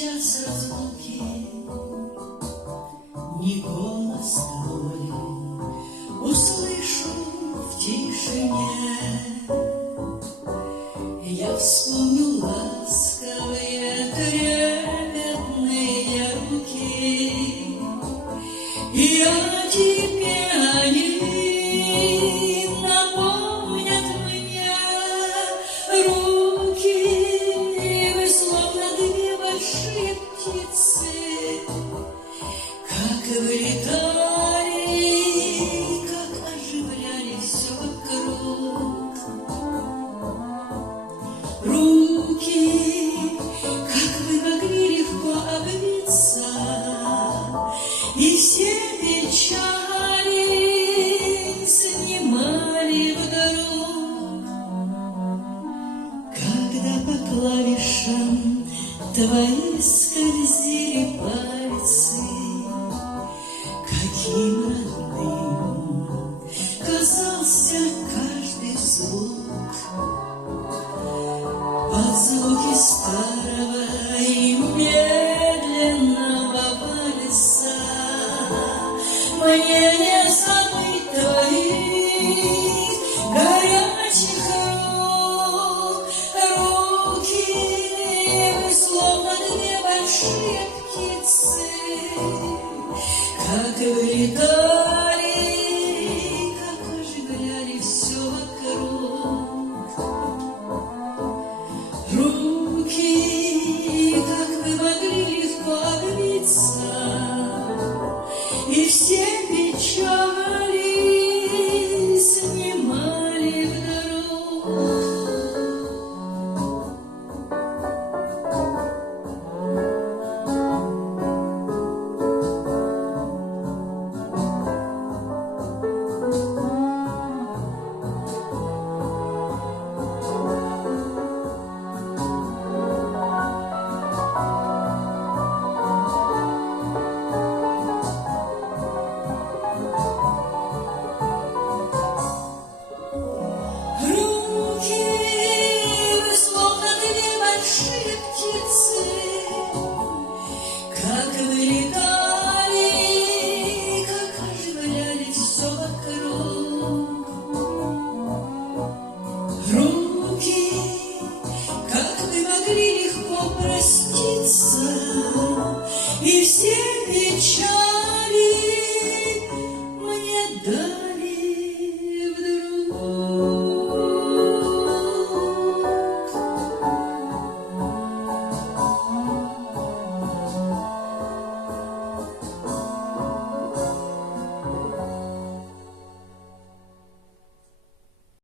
час разлуки, ни голос твой услышу в тишине. Я вспомню ласковые трепетные руки, и о тебе они напомнят мне. Руки, вы словно две большие птицы, как вылетали, как оживляли все вокруг. Руки, как вы могли легко обвиться, и все печали снимали вдруг, когда по клавишам твои скользили пальцы. Каким родным казался каждый звук, под звуки старого и медленного вальса. Мне не забыть твоих горячих рук. Руки, вы словно две большие птицы, как вылетали, как оживляли все вокруг. Руки, как вы могли легко обвиться, и все печали снимали вдруг. Как вылетали, как оживляли все вокруг. Руки, как вы могли легко проститься, и все печали